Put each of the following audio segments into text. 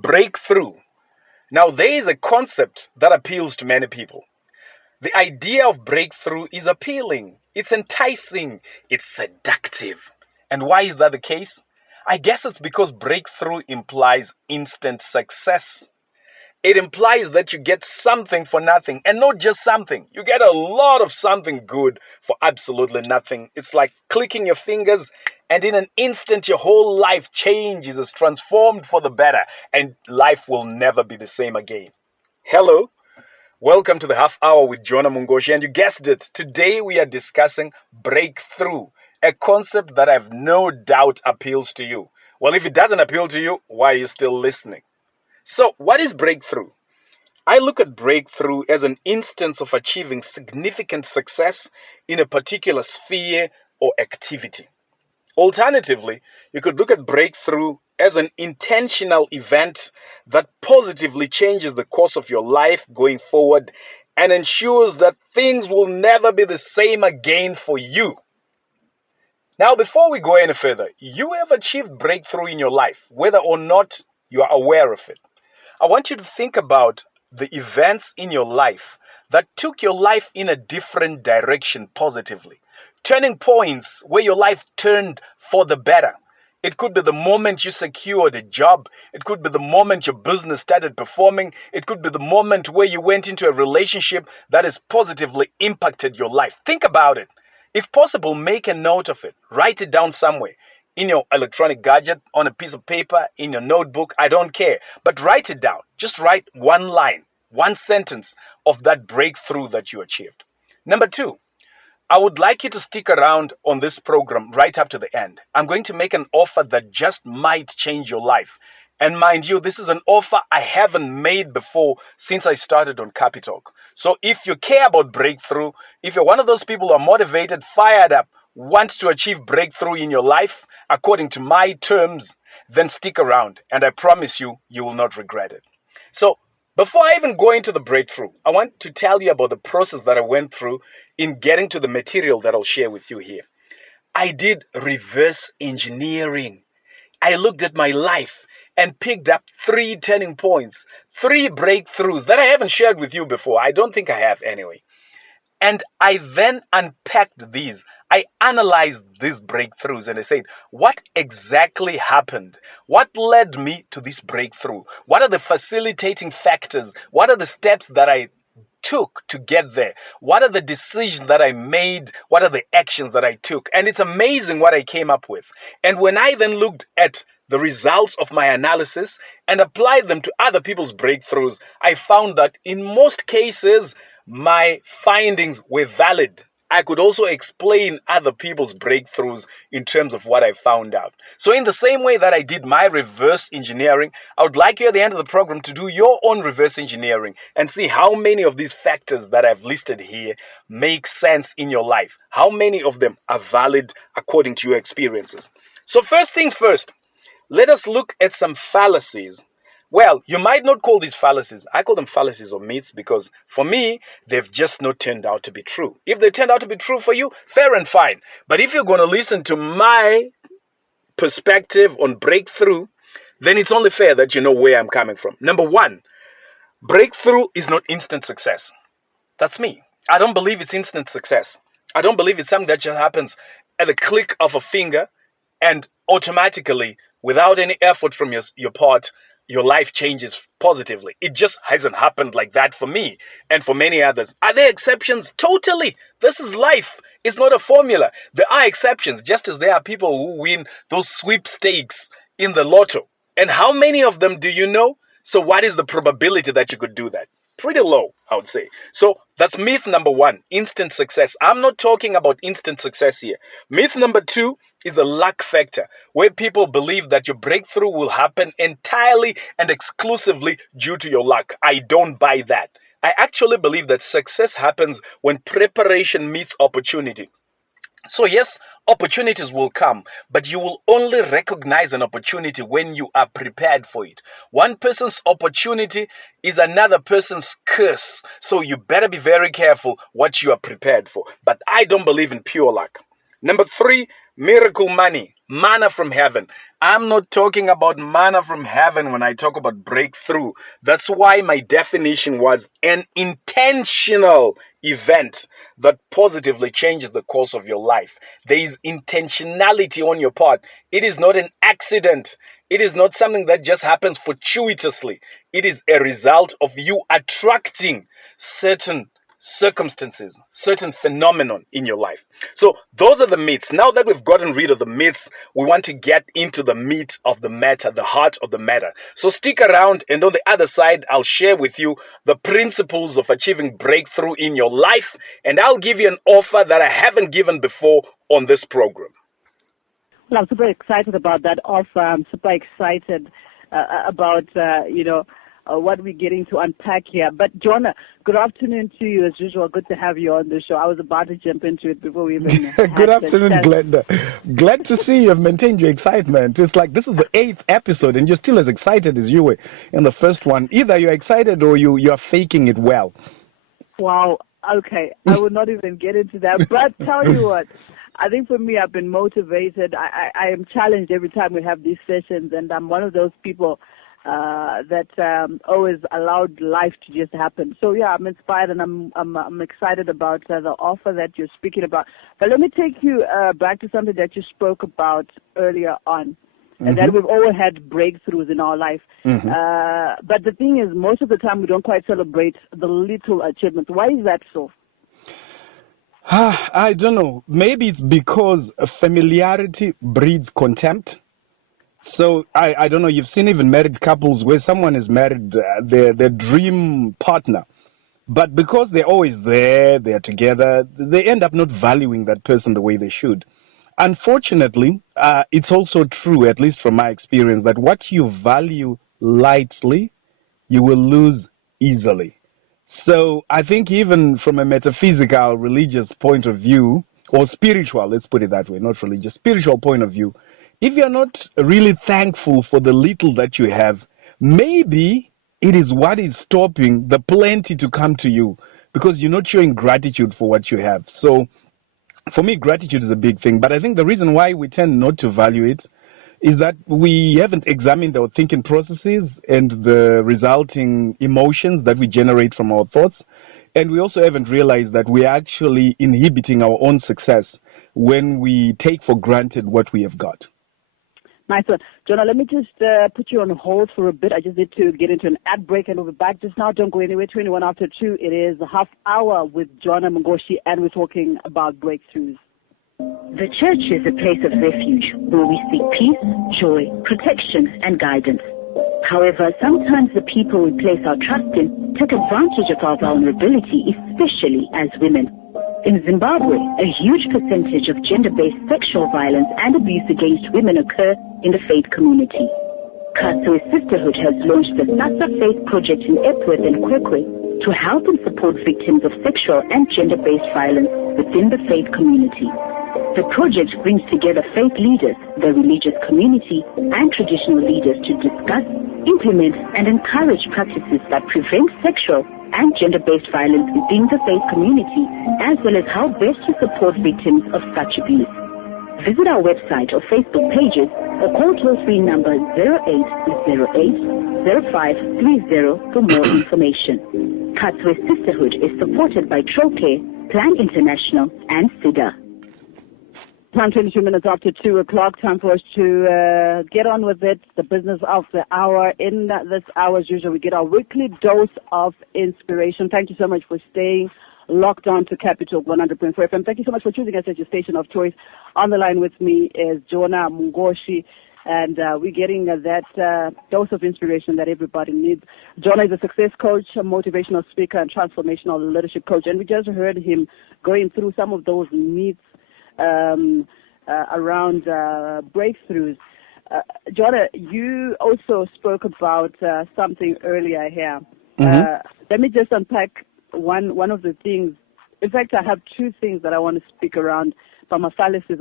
Breakthrough. Now, there is a concept that appeals to many people. The idea of breakthrough is appealing, it's enticing, it's seductive. And why is that the case? I guess it's because breakthrough implies instant success. It implies that you get something for nothing, and not just something. You get a lot of something good for absolutely nothing. It's like clicking your fingers, and in an instant, your whole life changes, is transformed for the better, and life will never be the same again. Hello, welcome to the Half Hour with Jonah Mungoshi, and you guessed it. Today we are discussing breakthrough, a concept that I've no doubt appeals to you. Well, if it doesn't appeal to you, why are you still listening? So, what is breakthrough? I look at breakthrough as an instance of achieving significant success in a particular sphere or activity. Alternatively, you could look at breakthrough as an intentional event that positively changes the course of your life going forward and ensures that things will never be the same again for you. Now, before we go any further, you have achieved breakthrough in your life, whether or not you are aware of it. I want you to think about the events in your life that took your life in a different direction positively. Turning points where your life turned for the better. It could be the moment you secured a job. It could be the moment your business started performing. It could be the moment where you went into a relationship that has positively impacted your life. Think about it. If possible, make a note of it. Write it down somewhere. In your electronic gadget, on a piece of paper, in your notebook, I don't care. But write it down. Just write one line, one sentence of that breakthrough that you achieved. Number two, I would like you to stick around on this program right up to the end. I'm going to make an offer that just might change your life. And mind you, this is an offer I haven't made before since I started on Capitalk. So if you care about breakthrough, if you're one of those people who are motivated, fired up, want to achieve breakthrough in your life according to my terms, then stick around, and I promise you, you will not regret it. So, before I even go into the breakthrough, I want to tell you about the process that I went through in getting to the material that I'll share with you here. I did reverse engineering. I looked at my life and picked up 3 turning points, 3 breakthroughs that I haven't shared with you before. I don't think I have anyway. And I then unpacked these. I analyzed these breakthroughs and I said, what exactly happened? What led me to this breakthrough? What are the facilitating factors? What are the steps that I took to get there? What are the decisions that I made? What are the actions that I took? And it's amazing what I came up with. And when I then looked at the results of my analysis and applied them to other people's breakthroughs, I found that in most cases, my findings were valid. I could also explain other people's breakthroughs in terms of what I found out. So in the same way that I did my reverse engineering, I would like you at the end of the program to do your own reverse engineering and see how many of these factors that I've listed here make sense in your life. How many of them are valid according to your experiences. So first things first, let us look at some fallacies. Well, you might not call these fallacies. I call them fallacies or myths because for me, they've just not turned out to be true. If they turned out to be true for you, fair and fine. But if you're going to listen to my perspective on breakthrough, then it's only fair that you know where I'm coming from. Number one, breakthrough is not instant success. That's me. I don't believe it's instant success. I don't believe it's something that just happens at the click of a finger and automatically, without any effort from your part, your life changes positively. It just hasn't happened like that for me and for many others. Are there exceptions? Totally. This is life. It's not a formula. There are exceptions, just as there are people who win those sweepstakes in the lotto. And how many of them do you know? So what is the probability that you could do that? Pretty low, I would say. So that's myth number one, instant success. I'm not talking about instant success here. Myth number two is the luck factor, where people believe that your breakthrough will happen entirely and exclusively due to your luck. I don't buy that. I actually believe that success happens when preparation meets opportunity. So yes, opportunities will come, but you will only recognize an opportunity when you are prepared for it. One person's opportunity is another person's curse. So you better be very careful what you are prepared for. But I don't believe in pure luck. Number three, Miracle money, manna from heaven. I'm not talking about manna from heaven when I talk about breakthrough. That's why my definition was an intentional event that positively changes the course of your life. There is intentionality on your part. It is not an accident. It is not something that just happens fortuitously. It is a result of you attracting certain circumstances, certain phenomenon in your life. So those are the myths. Now that we've gotten rid of the myths, we want to get into the meat of the matter, the heart of the matter. So stick around, and on the other side, I'll share with you the principles of achieving breakthrough in your life, and I'll give you an offer that I haven't given before on this program. Well, I'm super excited about that offer. I'm super excited about, what we're getting to unpack here. But, Jonah, good afternoon to you, as usual. Good to have you on the show. I was about to jump into it before we even Good afternoon, Glenda. Glad to see you have maintained your excitement. It's like this is the 8th episode, and you're still as excited as you were in the first one. Either you're excited or you're faking it well. Wow. Okay. I will not even get into that. But tell you what, I think for me, I've been motivated. I am challenged every time we have these sessions, and I'm one of those people that always allowed life to just happen. So yeah, I'm inspired, and I'm excited about the offer that you're speaking about. But let me take you back to something that you spoke about earlier on, and that we've all had breakthroughs in our life. But the thing is, most of the time we don't quite celebrate the little achievements. Why is that so? I don't know. Maybe it's because familiarity breeds contempt. So I don't know. You've seen even married couples where someone is married their dream partner, but because they're always there, they're together, they end up not valuing that person the way they should. Unfortunately, it's also true, at least from my experience, that what you value lightly, you will lose easily. So I think even from a metaphysical, religious point of view, or spiritual, let's put it that way, not religious, spiritual point of view, if you're not really thankful for the little that you have, maybe it is what is stopping the plenty to come to you, because you're not showing gratitude for what you have. So for me, gratitude is a big thing. But I think the reason why we tend not to value it is that we haven't examined our thinking processes and the resulting emotions that we generate from our thoughts. And we also haven't realized that we're actually inhibiting our own success when we take for granted what we have got. Nice one. Jonah, let me just put you on hold for a bit. I just need to get into an ad break, and we'll be back just now. Don't go anywhere. 21 after 2. It is a half hour with Jonah Mungoshi, and we're talking about breakthroughs. The church is a place of refuge where we seek peace, joy, protection, and guidance. However, sometimes the people we place our trust in take advantage of our vulnerability, especially as women. In Zimbabwe, a huge percentage of gender-based sexual violence and abuse against women occur in the faith community. Katsu's Sisterhood has launched the Sasa Faith Project in Epworth and Kwekwe to help and support victims of sexual and gender-based violence within the faith community. The project brings together faith leaders, the religious community, and traditional leaders to discuss, implement, and encourage practices that prevent sexual and gender-based violence within the faith community, as well as how best to support victims of such abuse. Visit our website or Facebook pages or call toll-free number 0808-0530 for more information. Katswe Sisterhood is supported by Trocare, Plan International, and SIDA. Time 22 minutes after 2 o'clock. Time for us to get on with it. The business of the hour. In this hour, as usual, we get our weekly dose of inspiration. Thank you so much for staying locked on to Capital 100.4 FM. Thank you so much for choosing us as your station of choice. On the line with me is Jonah Mungoshi, and we're getting that dose of inspiration that everybody needs. Jonah is a success coach, a motivational speaker, and transformational leadership coach, and we just heard him going through some of those myths around breakthroughs. Jonah, you also spoke about something earlier here. Let me just unpack one of the things. In fact, I have two things that I want to speak around. Fallacies,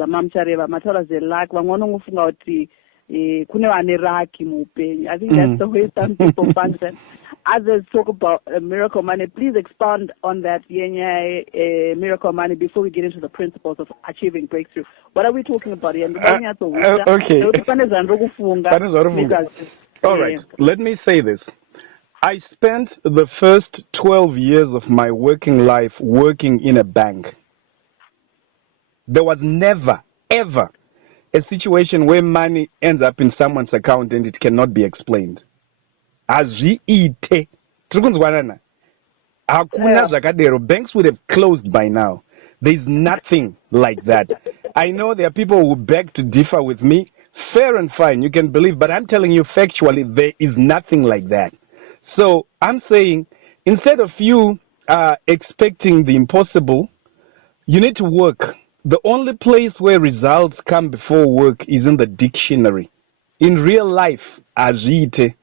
kune vane raki muupenyu. I think that's the way some people function. Others talk about miracle money. Please expand on that, miracle money, before we get into the principles of achieving breakthrough. What are we talking about here? Okay. All right. Let me say this. I spent the first 12 years of my working life working in a bank. There was never, ever a situation where money ends up in someone's account and it cannot be explained. Banks would have closed by now. There's nothing like that. I know there are people who beg to differ with me. Fair and fine, you can believe, but I'm telling you factually, there is nothing like that. So I'm saying, instead of you expecting the impossible, you need to work. The only place where results come before work is in the dictionary. In real life, azite,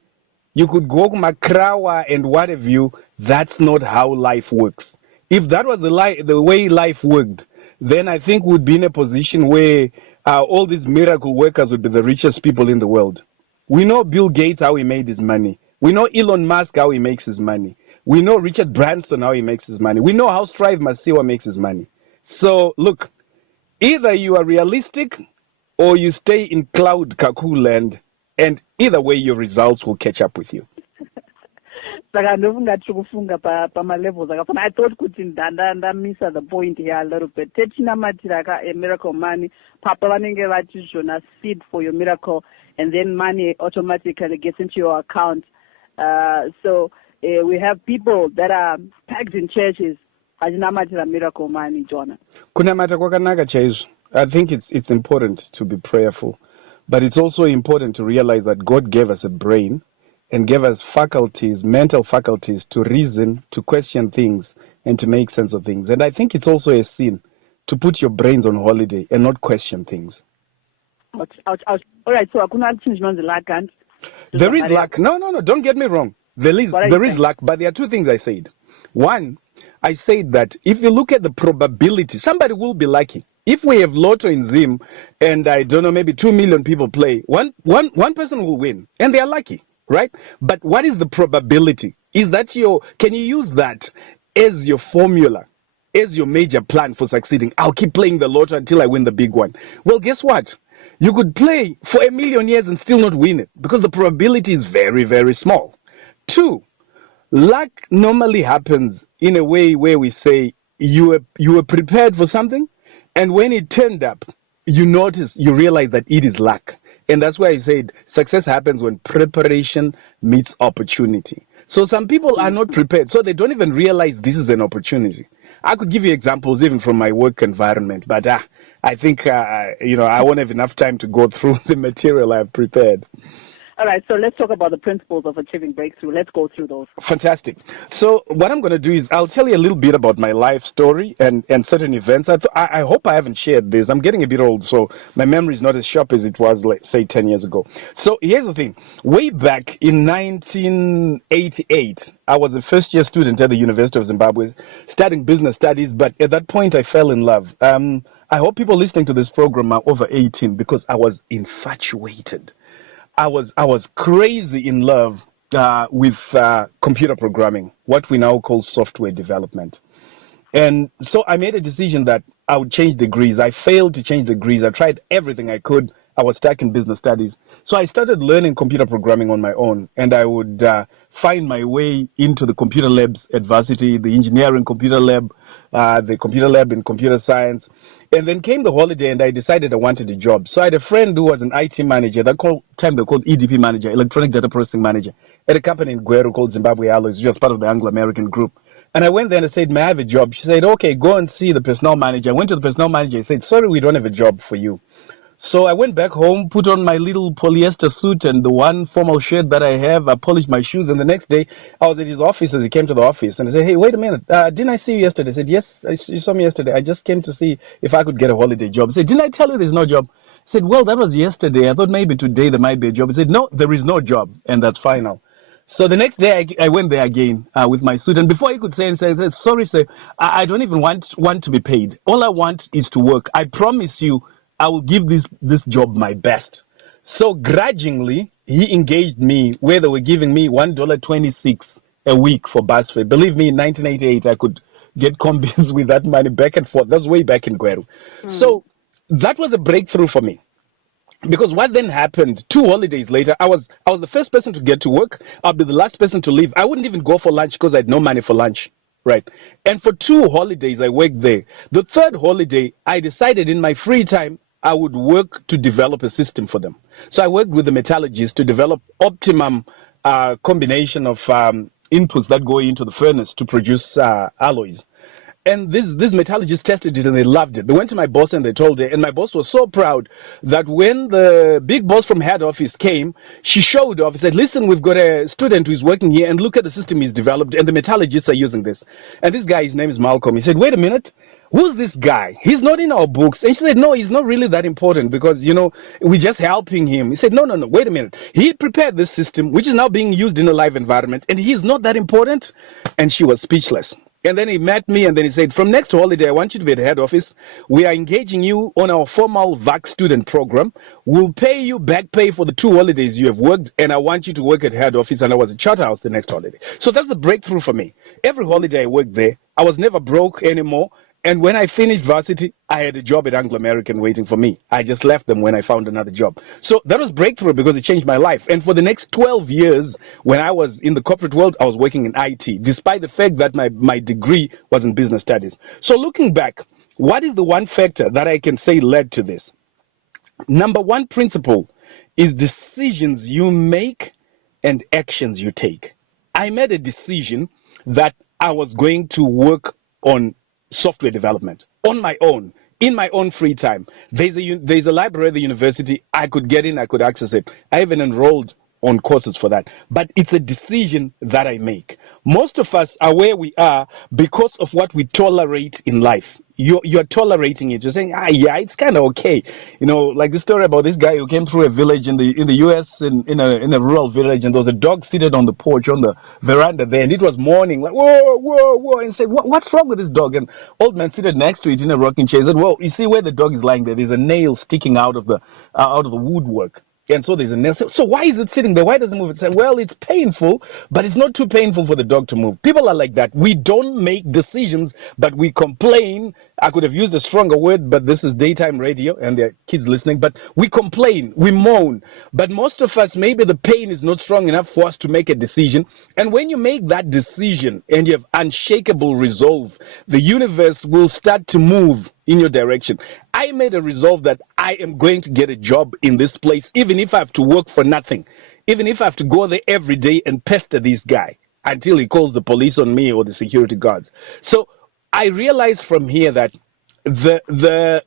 you could go makrawa and what have you. That's not how life works. If that was the way life worked, then I think we'd be in a position where all these miracle workers would be the richest people in the world. We know Bill Gates, how he made his money. We know Elon Musk, how he makes his money. We know Richard Branson, how he makes his money. We know how Strive Masiwa makes his money. So, look, either you are realistic or you stay in cloud kaku land, and either way your results will catch up with you. I thought I missed the point here a little bit. A miracle money, Papa vanenge seed for your miracle, and then money automatically gets into your account. So we have people that are packed in churches. Miracle money, Jonah. I think it's important to be prayerful, but it's also important to realize that God gave us a brain and gave us faculties, mental faculties, to reason, to question things, and to make sense of things. And I think it's also a sin to put your brains on holiday and not question things. Ouch. All right, so I couldn't change on the luck. There is luck. No, don't get me wrong. There is luck, but there are two things I said. One, I said that if you look at the probability, somebody will be lucky. If we have Lotto in Zim, and I don't know, maybe 2 million people play, one person will win, and they are lucky. Right? But what is the probability? Is that can you use that as your formula, as your major plan for succeeding? I'll keep playing the lotto until I win the big one. Well, guess what? You could play for 1 million years and still not win it because the probability is very, very small. Two, luck normally happens in a way where we say you were prepared for something, and when it turned up, you realize that it is luck. And that's why I said success happens when preparation meets opportunity. So some people are not prepared, so they don't even realize this is an opportunity. I could give you examples even from my work environment, but I think, I won't have enough time to go through the material I've prepared. All right, so let's talk about the principles of achieving breakthrough. Let's go through those. Fantastic. So what I'm going to do is I'll tell you a little bit about my life story and certain events. I hope I haven't shared this. I'm getting a bit old, so my memory is not as sharp as it was, say, 10 years ago. So here's the thing. Way back in 1988, I was a first-year student at the University of Zimbabwe studying business studies, but at that point I fell in love. I hope people listening to this program are over 18 because I was infatuated. I was crazy in love with computer programming, what we now call software development. And so I made a decision that I would change degrees. I failed to change degrees. I tried everything I could. I was stuck in business studies. So I started learning computer programming on my own, and I would find my way into the computer labs at varsity, the engineering computer lab, the computer lab in computer science. And then came the holiday, and I decided I wanted a job. So I had a friend who was an IT manager. That time they called EDP manager, electronic data processing manager, at a company in Gweru called Zimbabwe Alloys, which was part of the Anglo-American group. And I went there and I said, may I have a job? She said, okay, go and see the personnel manager. I went to the personnel manager. I said, sorry, we don't have a job for you. So I went back home, put on my little polyester suit and the one formal shirt that I have. I polished my shoes, and the next day I was at his office as he came to the office. And I said, hey, wait a minute, didn't I see you yesterday? I said, yes, you saw me yesterday. I just came to see if I could get a holiday job. I said, didn't I tell you there's no job? I said, well, that was yesterday. I thought maybe today there might be a job. I said, no, there is no job, and that's final. So the next day I went there again with my suit, and before he could say anything, I said, sorry, sir, I don't even want to be paid. All I want is to work. I promise you I will give this job my best. So grudgingly, he engaged me where they were giving me $1.26 a week for bus fare. Believe me, in 1988, I could get combis with that money back and forth. That's way back in Gweru. So that was a breakthrough for me. Because what then happened, 2 holidays later, I was the first person to get to work. I'll be the last person to leave. I wouldn't even go for lunch because I had no money for lunch. Right. And for 2 holidays, I worked there. The 3rd holiday, I decided in my free time, I would work to develop a system for them. So I worked with the metallurgists to develop optimum combination of inputs that go into the furnace to produce alloys. And these metallurgists tested it and they loved it. They went to my boss and they told her, and my boss was so proud that when the big boss from head office came, she showed off. He said, listen, we've got a student who's working here and look at the system he's developed and the metallurgists are using this. And this guy, his name is Malcolm. He said, wait a minute. Who's this guy? He's not in our books. And she said, no, he's not really that important because, we're just helping him. He said, no, wait a minute. He prepared this system, which is now being used in a live environment, and he's not that important. And she was speechless. And then he met me and then he said, from next holiday, I want you to be at the head office. We are engaging you on our formal VAC student program. We'll pay you back pay for the 2 holidays you have worked, and I want you to work at head office. And I was at Charterhouse the next holiday. So that's the breakthrough for me. Every holiday I worked there, I was never broke anymore. And when I finished varsity, I had a job at Anglo American waiting for me. I just left them when I found another job. So that was breakthrough because it changed my life. And for the next 12 years, when I was in the corporate world, I was working in IT, despite the fact that my degree was in business studies. So looking back, what is the one factor that I can say led to this? Number 1 principle is decisions you make and actions you take. I made a decision that I was going to work on software development on my own, in my own free time. There's a library at the university. I could get in, I could access it. I even enrolled on courses for that. But it's a decision that I make. Most of us are where we are because of what we tolerate in life. You're tolerating it. You're saying, yeah, it's kind of okay. Like the story about this guy who came through a village in the U.S. in a rural village, and there was a dog seated on the porch on the veranda there, and it was morning, like whoa, whoa, whoa, and said, what's wrong with this dog? And old man seated next to it in a rocking chair said, well, you see where the dog is lying there? There's a nail sticking out of the woodwork. And so there's a nail. So why is it sitting there? Why doesn't it move? It's saying, well, it's painful, but it's not too painful for the dog to move. People are like that. We don't make decisions, but we complain. I could have used a stronger word, but this is daytime radio and there are kids listening. But we complain, we moan. But most of us, maybe the pain is not strong enough for us to make a decision. And when you make that decision and you have unshakable resolve, the universe will start to move in your direction. I made a resolve that I am going to get a job in this place, even if I have to work for nothing, even if I have to go there every day and pester this guy until he calls the police on me or the security guards. So I realized from here that the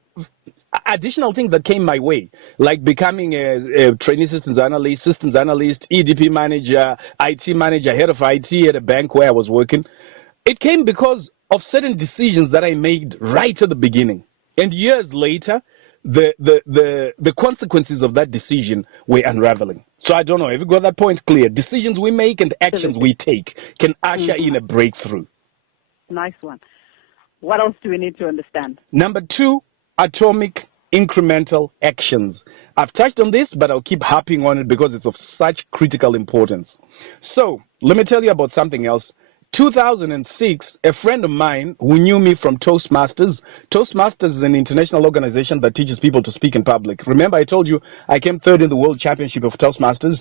additional things that came my way, like becoming a trainee systems analyst, EDP manager, IT manager, head of IT at a bank where I was working, it came because of certain decisions that I made right at the beginning. And years later, the consequences of that decision were unraveling. So I don't know, have you got that point clear? Decisions we make and actions we take can usher in a breakthrough. Nice one. What else do we need to understand? Number 2, atomic incremental actions. I've touched on this, but I'll keep harping on it because it's of such critical importance. So let me tell you about something else. 2006, a friend of mine who knew me from Toastmasters. Toastmasters is an international organization that teaches people to speak in public. Remember, I told you I came 3rd in the World Championship of Toastmasters?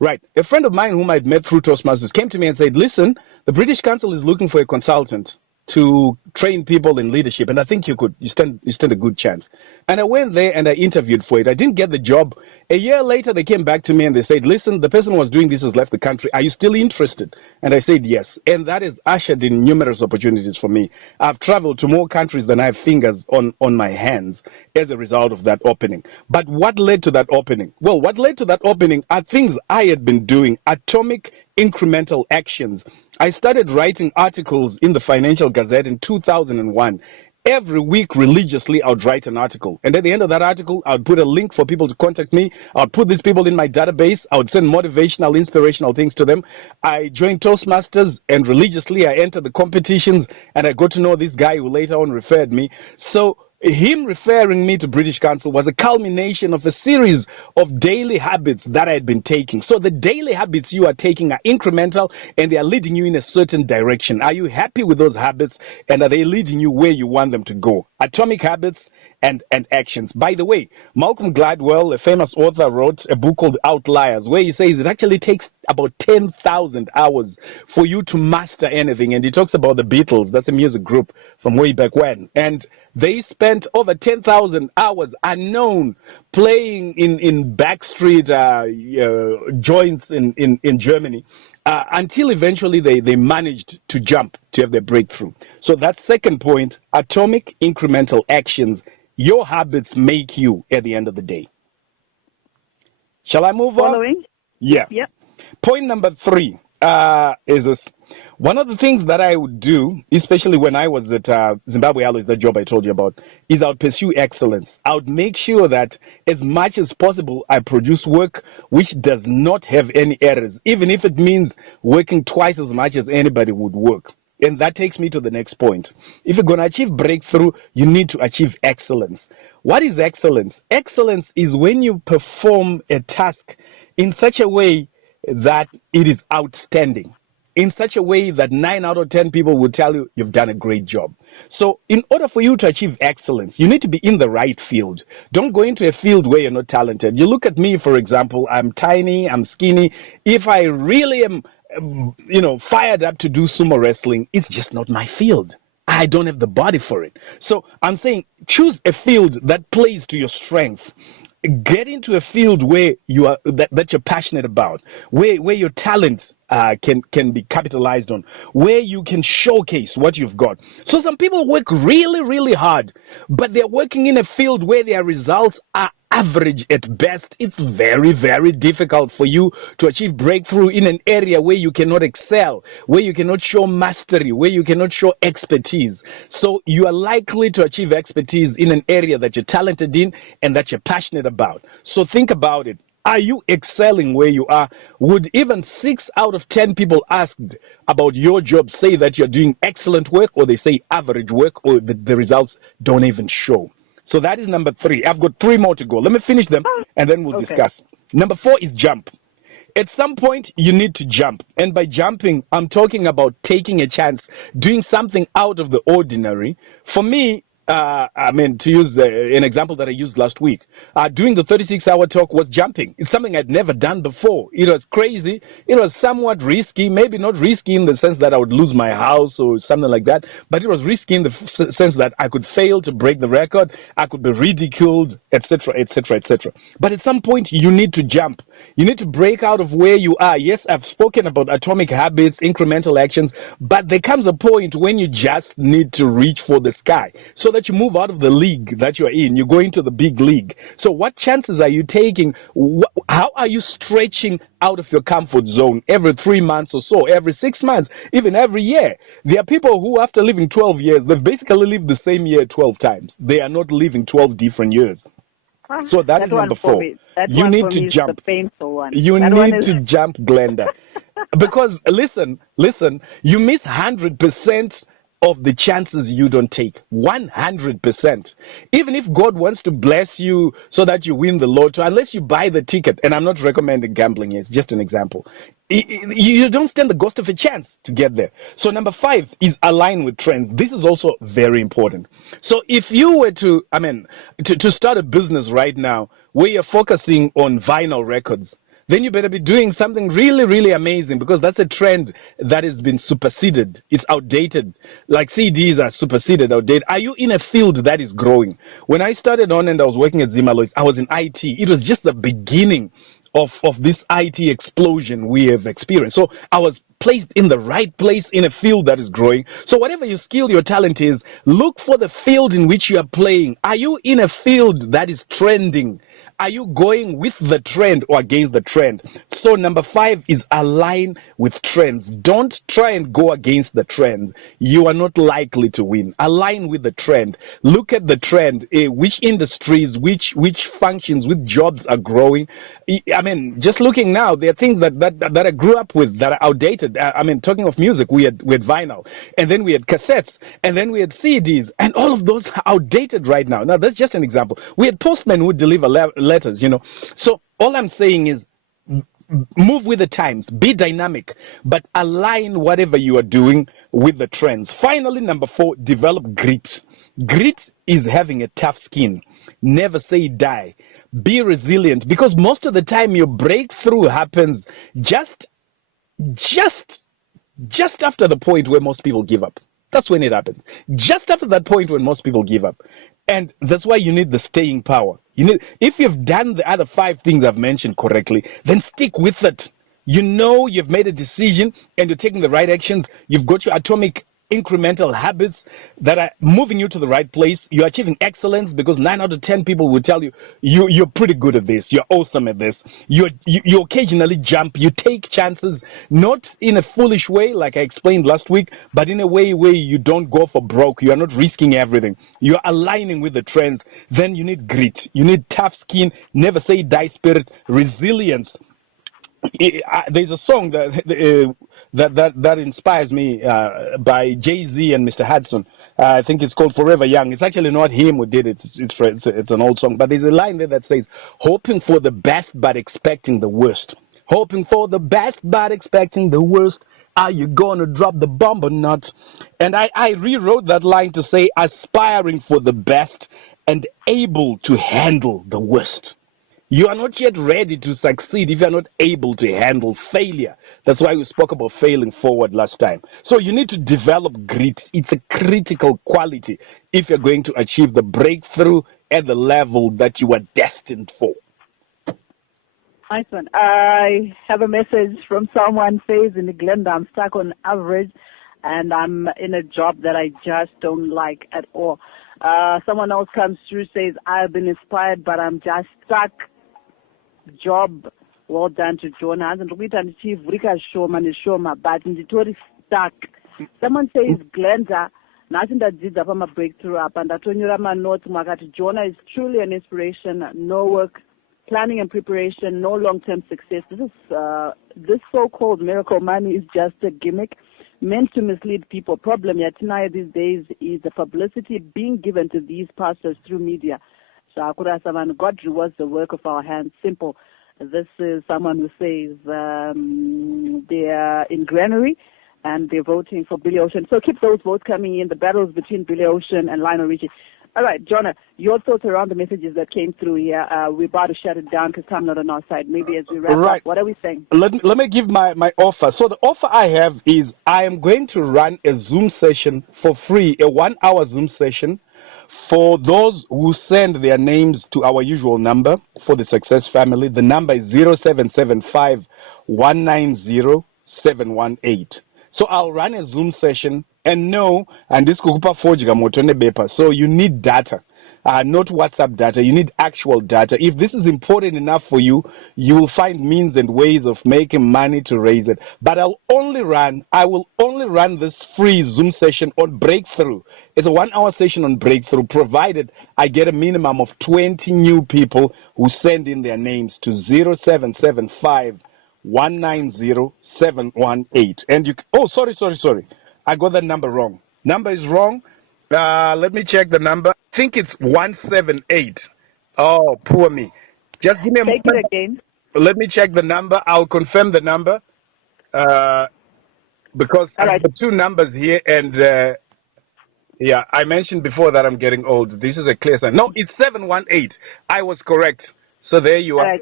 Right. A friend of mine whom I'd met through Toastmasters came to me and said, listen, the British Council is looking for a consultant to train people in leadership, and I think you stand a good chance. And I went there and I interviewed for it. I didn't get the job. A year later, they came back to me and they said, listen, the person who was doing this has left the country. Are you still interested? And I said, yes. And that has ushered in numerous opportunities for me. I've traveled to more countries than I have fingers on my hands as a result of that opening. But what led to that opening? Well, what led to that opening are things I had been doing, atomic incremental actions. I started writing articles in the Financial Gazette in 2001. Every week, religiously, I would write an article. And at the end of that article, I would put a link for people to contact me. I would put these people in my database. I would send motivational, inspirational things to them. I joined Toastmasters, and religiously, I entered the competitions, and I got to know this guy who later on referred me. So him referring me to British Council was a culmination of a series of daily habits that I had been taking. So the daily habits you are taking are incremental and they are leading you in a certain direction. Are you happy with those habits and are they leading you where you want them to go? Atomic habits and actions. By the way, Malcolm Gladwell, a famous author, wrote a book called Outliers, where he says it actually takes about 10,000 hours for you to master anything. And he talks about the Beatles, that's a music group from way back when. And they spent over 10,000 hours unknown playing in backstreet joints in Germany until eventually they managed to jump to have their breakthrough. So that second point, atomic incremental actions. Your habits make you at the end of the day. Shall I move Following? on? Yeah. Yep. Point number 3 is this. One of the things that I would do, especially when I was at Zimbabwe Alloys, that job I told you about, is I would pursue excellence. I would make sure that as much as possible I produce work which does not have any errors, even if it means working twice as much as anybody would work. And that takes me to the next point. If you're going to achieve breakthrough, you need to achieve excellence. What is excellence? Excellence is when you perform a task in such a way that it is outstanding, in such a way that 9 out of 10 people will tell you you've done a great job. So in order for you to achieve excellence, you need to be in the right field. Don't go into a field where you're not talented. You look at me, for example, I'm tiny, I'm skinny. If I really am fired up to do sumo wrestling, it's just not my field. I don't have the body for it. So I'm saying choose a field that plays to your strengths. Get into a field where you are that you're passionate about, where your talent can be capitalized on, where you can showcase what you've got. So some people work really, really hard, but they're working in a field where their results are average at best. It's very, very difficult for you to achieve breakthrough in an area where you cannot excel, where you cannot show mastery, where you cannot show expertise. So you are likely to achieve expertise in an area that you're talented in and that you're passionate about. So think about it. Are you excelling where you are? Would even 6 out of 10 people asked about your job say that you're doing excellent work, or they say average work, or the results don't even show? So that is number 3. I've got 3 more to go. Let me finish them, and then we'll discuss. Number 4 is jump. At some point, you need to jump. And by jumping, I'm talking about taking a chance, doing something out of the ordinary. For me, to use an example that I used last week, doing the 36-hour talk was jumping. It's something I'd never done before. It was crazy. It was somewhat risky, maybe not risky in the sense that I would lose my house or something like that, but it was risky in the sense that I could fail to break the record, I could be ridiculed, etc., etc., etc. But at some point, you need to jump. You need to break out of where you are. Yes, I've spoken about atomic habits, incremental actions, but there comes a point when you just need to reach for the sky so that you move out of the league that you're in. You go into the big league. So what chances are you taking? How are you stretching out of your comfort zone every 3 months or so, every 6 months, even every year? There are people who, after living 12 years, they've basically lived the same year 12 times. They are not living 12 different years. So that is number 4. You need to jump. The painful one. You need to jump, Glenda. Because listen, you miss 100% of the chances you don't take. 100%. Even if God wants to bless you so that you win the lotto, unless you buy the ticket, and I'm not recommending gambling here, it's just an example, you don't stand the ghost of a chance to get there. So number 5 is align with trends. This is also very important. So if you were to start a business right now where you're focusing on vinyl records, then you better be doing something really, really amazing, because that's a trend that has been superseded. It's outdated. Like CDs are superseded, outdated. Are you in a field that is growing? When I started on and I was working at Zimalois, I was in IT. It was just the beginning of this IT explosion we have experienced. So I was placed in the right place in a field that is growing. So whatever your skill, your talent is, look for the field in which you are playing. Are you in a field that is trending? Are you going with the trend or against the trend? So number 5 is align with trends. Don't try and go against the trend. You are not likely to win. Align with the trend. Look at the trend. Which industries, which functions, which jobs are growing. I mean, just looking now, there are things that I grew up with that are outdated. I mean, talking of music, we had vinyl, and then we had cassettes, and then we had CDs, and all of those are outdated right now. Now, that's just an example. We had postmen who deliver letters, you know. So all I'm saying is move with the times, be dynamic, but align whatever you are doing with the trends. Finally, number 4, develop grit. Grit is having a tough skin. Never say die. Be resilient, because most of the time your breakthrough happens just after the point where most people give up. That's when it happens. Just after that point when most people give up. And that's why you need the staying power. If you've done the other 5 things I've mentioned correctly, then stick with it. You know you've made a decision and you're taking the right actions. You've got your atomic incremental habits that are moving you to the right place. You're achieving excellence, because 9 out of 10 people will tell you you're pretty good at this. You're awesome at this. You occasionally jump. You take chances, not in a foolish way like I explained last week, but in a way where you don't go for broke. You are not risking everything. You're aligning with the trends. Then you need grit. You need tough skin, never say die spirit, resilience. There's a song that inspires me by Jay-Z and Mr. Hudson. I think it's called Forever Young. It's actually not him who did it. It's an old song. But there's a line there that says, hoping for the best but expecting the worst. Hoping for the best but expecting the worst. Are you going to drop the bomb or not? And I rewrote that line to say, aspiring for the best and able to handle the worst. You are not yet ready to succeed if you are not able to handle failure. That's why we spoke about failing forward last time. So you need to develop grit. It's a critical quality if you're going to achieve the breakthrough at the level that you are destined for. Nice one. I have a message from someone says in Glenda, I'm stuck on average and I'm in a job that I just don't like at all. Someone else comes through, says, I've been inspired, but I'm just stuck. Job well done to Jonas and we can achieve Rika Shoma and Shoma, but in the Tory stuck. Someone says Glenda, nothing that did up on my breakthrough up and that when you're my notes Makati Jonah is truly an inspiration, no work, planning and preparation, no long term success. This so called miracle money is just a gimmick meant to mislead people. Problem Yatinaya these days is the publicity being given to these pastors through media. So God rewards the work of our hands. Simple. This is someone who says they are in Granary and they're voting for Billy Ocean. So keep those votes coming in. The battles between Billy Ocean and Lionel Richie. All right, Jonah, your thoughts around the messages that came through here. We're about to shut it down because time not on our side. Maybe as we wrap up, what are we saying? Let me give my offer. So the offer I have is I am going to run a Zoom session for free, a 1-hour Zoom session, for those who send their names to our usual number for the Success Family. The number is 0775 190 718. So I'll run a Zoom session, and this kukupa forjiga motone bepa. So you need data, not WhatsApp data. You need actual data. If this is important enough for you, you will find means and ways of making money to raise it. But I will only run this free Zoom session on breakthrough. It's a 1-hour session on breakthrough, provided I get a minimum of 20 new people who send in their names to 0775 190 718. And sorry. I got that number wrong. Number is wrong. Let me check the number. I think it's 178. Oh, poor me. Just give me a moment. Take it again. Let me check the number. I'll confirm the number. Because I have the 2 numbers here, and I mentioned before that I'm getting old. This is a clear sign. No, it's 718. I was correct. So there you are.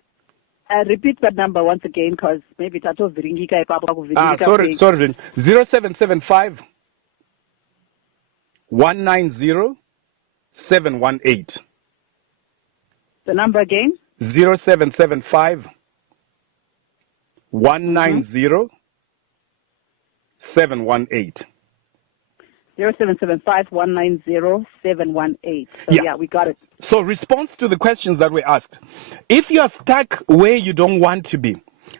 Repeat that number once again, because maybe Tato Viringika. Sorry. 0775 190 718. The number again? 0775 190 718. 0775-190-718. So, yeah, we got it. So, response to the questions that we asked. If you are stuck where you don't want to be,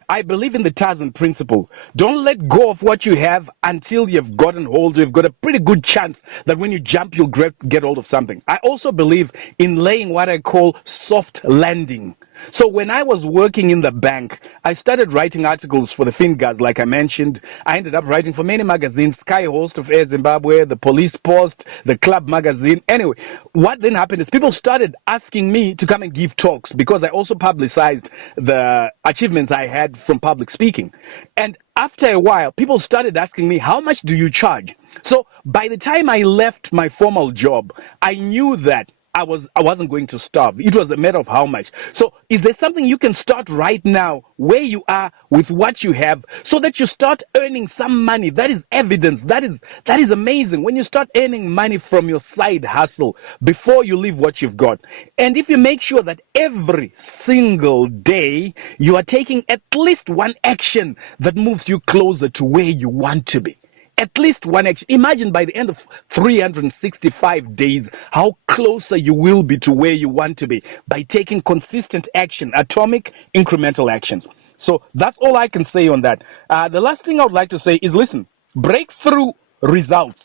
I believe in the Tarzan principle. Don't let go of what you have until you've gotten hold. You've got a pretty good chance that when you jump, you'll get hold of something. I also believe in laying what I call soft landing. So when I was working in the bank, I started writing articles for the Fingers, like I mentioned. I ended up writing for many magazines, Sky Host of Air Zimbabwe, the Police Post, the Club magazine. Anyway, what then happened is people started asking me to come and give talks because I also publicized the achievements I had from public speaking. And after a while, people started asking me, how much do you charge? So by the time I left my formal job, I knew that I wasn't going to starve. It was a matter of how much. So is there something you can start right now where you are with what you have so that you start earning some money? That is evidence. That is amazing. When you start earning money from your side hustle before you leave what you've got. And if you make sure that every single day you are taking at least one action that moves you closer to where you want to be. At least one action. Imagine by the end of 365 days how closer you will be to where you want to be by taking consistent action, atomic, incremental actions. So that's all I can say on that. The last thing I would like to say is, listen, breakthrough results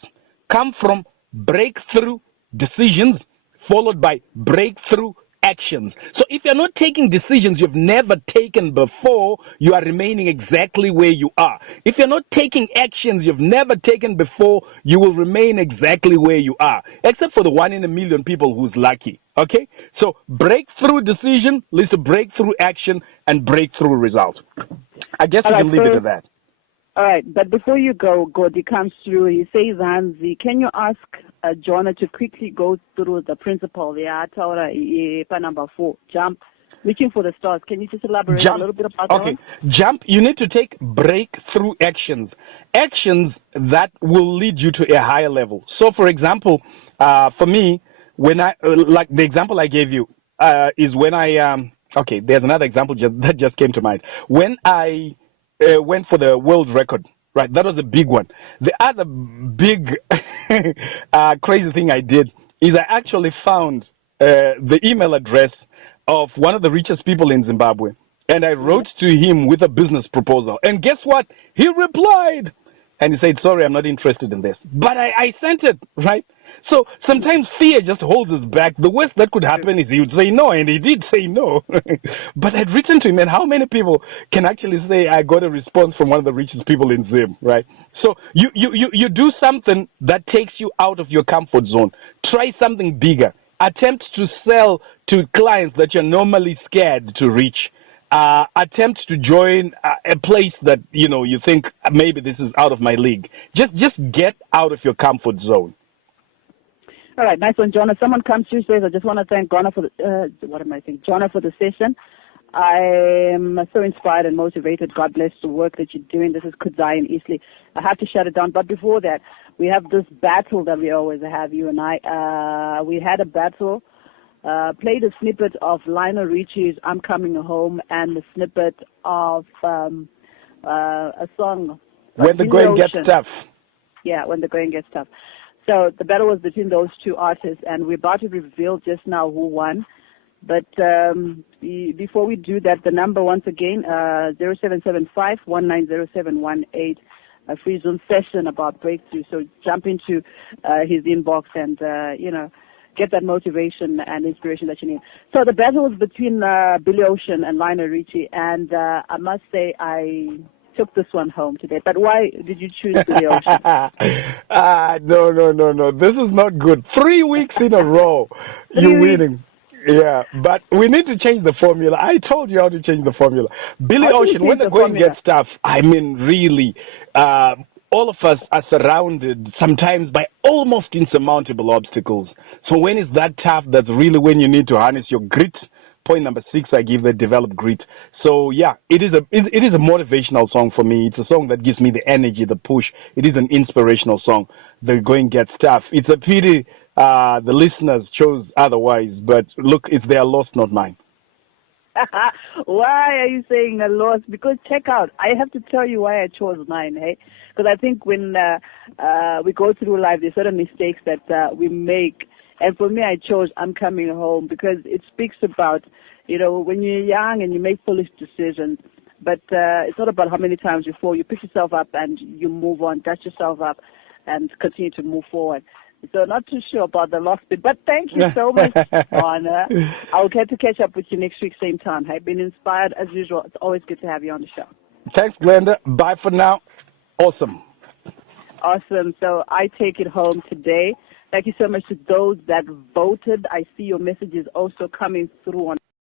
come from breakthrough decisions followed by breakthrough actions. So if you're not taking decisions you've never taken before, you are remaining exactly where you are. If you're not taking actions you've never taken before, you will remain exactly where you are, except for the 1 in a million people who's lucky. Okay? So breakthrough decision leads to breakthrough action and breakthrough result. I guess we can leave it at that. All right, but before you go, Godi comes through. He says, Hansi, can you ask Jonah to quickly go through the principle? Number 4, jump, reaching for the stars. Can you just elaborate a little bit about that? Okay, jump. You need to take breakthrough actions, actions that will lead you to a higher level. So, for example, for me, when I like the example I gave you is when I okay. There's another example that just came to mind. When I went for the world record, right? That was a big one. The other big crazy thing I did is I actually found the email address of one of the richest people in Zimbabwe, and I wrote to him with a business proposal. And guess what? He replied, and he said, sorry, I'm not interested in this. But I sent it, right? So sometimes fear just holds us back. The worst that could happen is he would say no, and he did say no. But I'd written to him, and how many people can actually say, I got a response from one of the richest people in Zim, right? So you do something that takes you out of your comfort zone. Try something bigger. Attempt to sell to clients that you're normally scared to reach. Attempt to join a place that, you think maybe this is out of my league. Just get out of your comfort zone. All right, nice one, Jonah. Someone comes through and says, I just want to thank Jonah for Jonah for the session. I am so inspired and motivated. God bless the work that you're doing. This is Kudzai in Eastleigh. I have to shut it down. But before that, we have this battle that we always have, you and I. We had a battle, played a snippet of Lionel Richie's I'm Coming Home and the snippet of a song. When the Going Gets Tough. Yeah, When the Going Gets Tough. So the battle was between those two artists, and we're about to reveal just now who won. But before we do that, the number once again, 0775-190-718, a free Zoom session about breakthrough. So jump into his inbox and, get that motivation and inspiration that you need. So the battle was between Billy Ocean and Lionel Richie, and I must say I took this one home today. But why did you choose Billy Ocean? No. This is not good. 3 weeks in a row, you're winning. Yeah, but we need to change the formula. I told you how to change the formula. Billy Ocean, when the going gets tough, I mean, really, all of us are surrounded sometimes by almost insurmountable obstacles. So when it's that tough, that's really when you need to harness your grit. Point number 6, I give the develop grit. So yeah, it is a motivational song for me. It's a song that gives me the energy, the push. It is an inspirational song. The going gets tough. It's a pity the listeners chose otherwise, but look, it's their loss, not mine. Why are you saying a loss? Because check out, I have to tell you why I chose mine, hey? Because I think when we go through life, there's certain mistakes that we make. And for me, I chose I'm coming home because it speaks about, when you're young and you make foolish decisions, but it's not about how many times you fall. You pick yourself up and you move on, dust yourself up, and continue to move forward. So not too sure about the lost bit, but thank you so much, Honor. I'll get to catch up with you next week, same time. I've been inspired as usual. It's always good to have you on the show. Thanks, Glenda. Bye for now. Awesome. Awesome. So I take it home today. Thank you so much to those that voted. I see your messages also coming through on